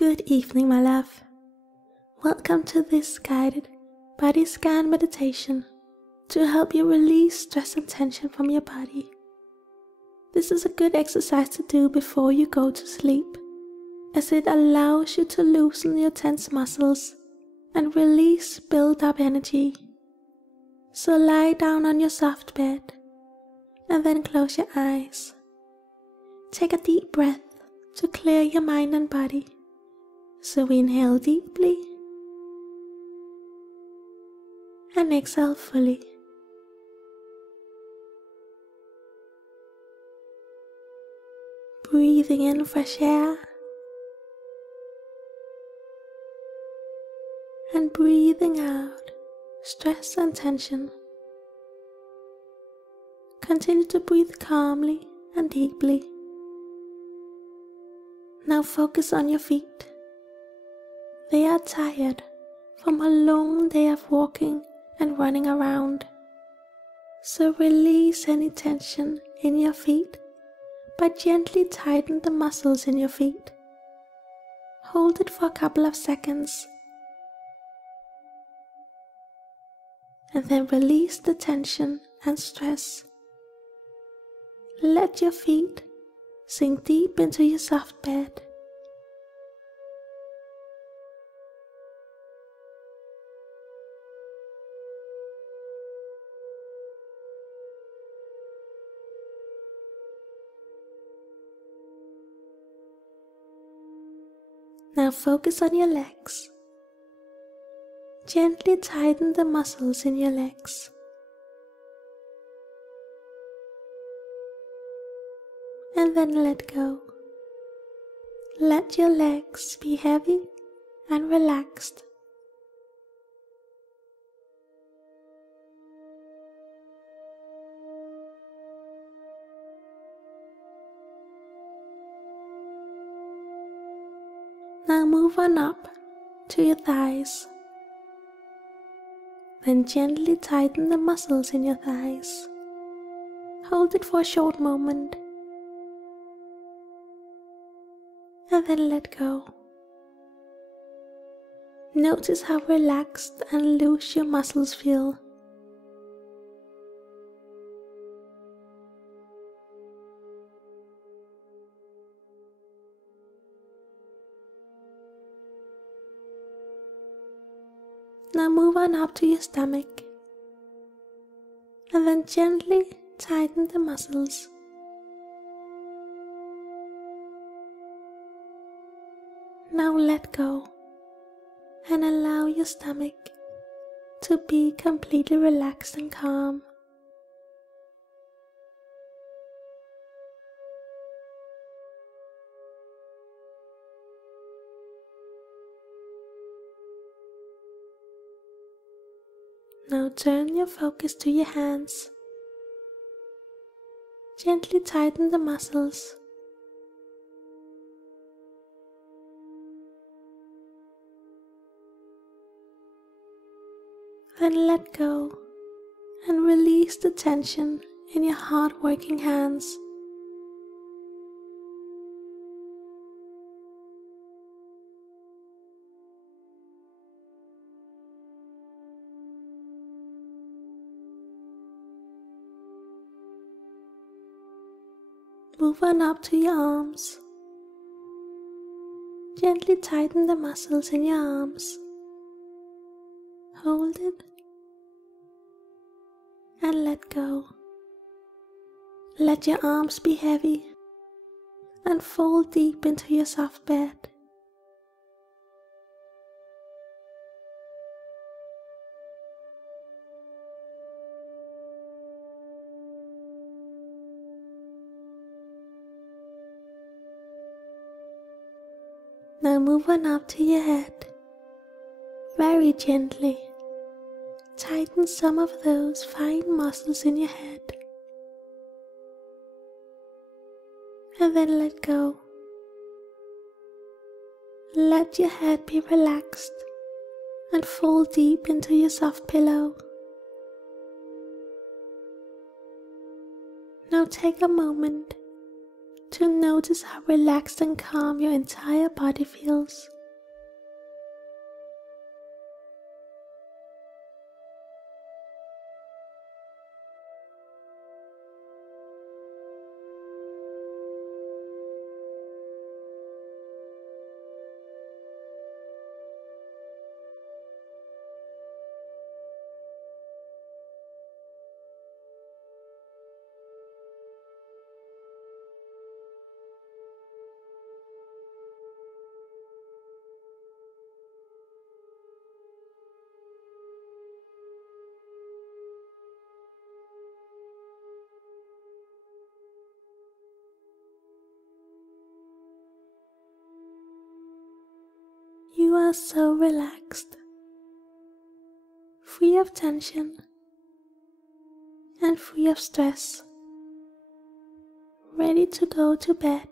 Good evening, my love. Welcome to this guided body scan meditation to help you release stress and tension from your body. This is a good exercise to do before you go to sleep, as it allows you to loosen your tense muscles and release built up energy. So lie down on your soft bed and then close your eyes. Take a deep breath to clear your mind and body. So we inhale deeply and exhale fully. Breathing in fresh air and breathing out stress and tension. Continue to breathe calmly and deeply. Now focus on your feet. They are tired from a long day of walking and running around. So release any tension in your feet by gently tighten the muscles in your feet. Hold it for a couple of seconds. And then release the tension and stress. Let your feet sink deep into your soft bed. Now focus on your legs. Gently tighten the muscles in your legs. And then let go. Let your legs be heavy and relaxed. Now move on up to your thighs. Then gently tighten the muscles in your thighs. Hold it for a short moment. And then let go. Notice how relaxed and loose your muscles feel. Now move on up to your stomach. And then gently tighten the muscles. Now let go and allow your stomach to be completely relaxed and calm. Now turn your focus to your hands. Gently tighten the muscles. Then let go and release the tension in your hard-working hands. Move on up to your arms. Gently tighten the muscles in your arms. Hold it and let go. Let your arms be heavy and fall deep into your soft bed. Now move on up to your head. Very gently tighten some of those fine muscles in your head. And then let go. Let your head be relaxed and fall deep into your soft pillow. Now take a moment to notice how relaxed and calm your entire body feels. You are so relaxed, free of tension and free of stress, ready to go to bed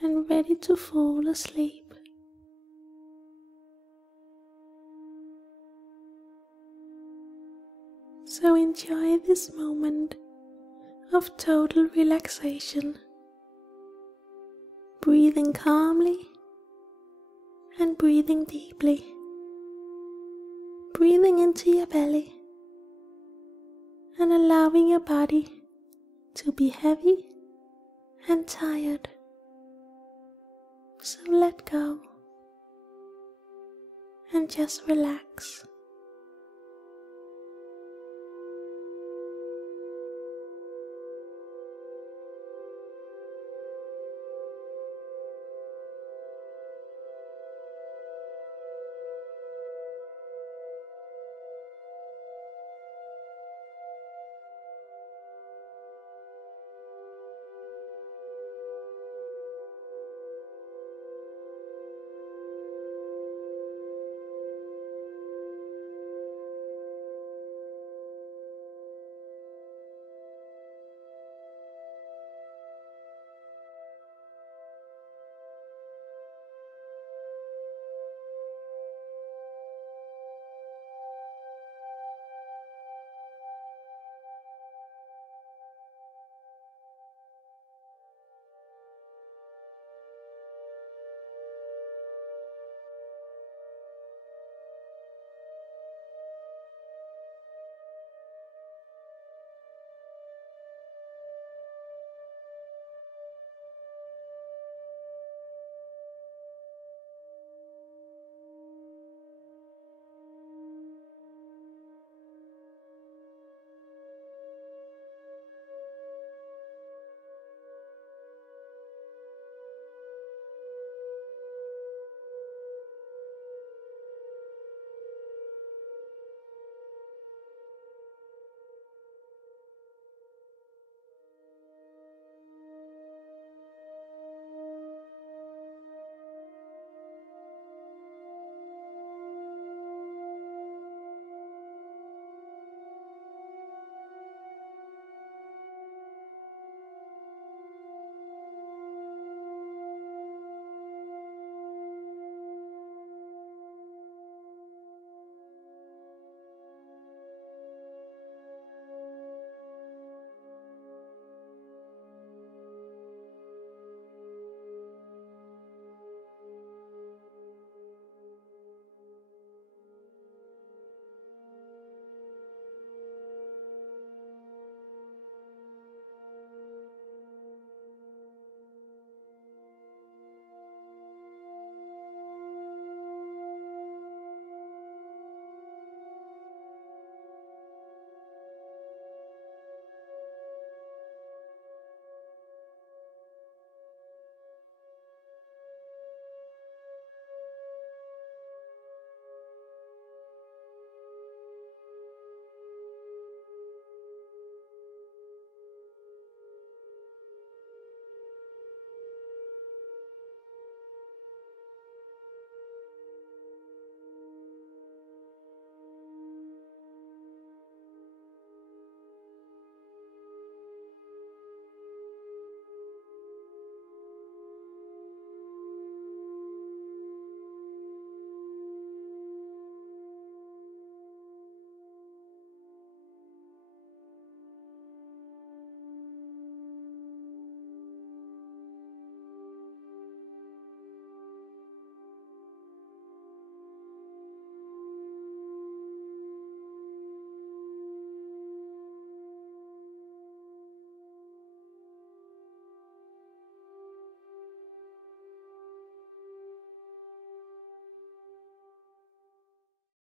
and ready to fall asleep. So enjoy this moment of total relaxation, breathing calmly and breathing deeply, breathing into your belly and allowing your body to be heavy and tired. So let go and just relax.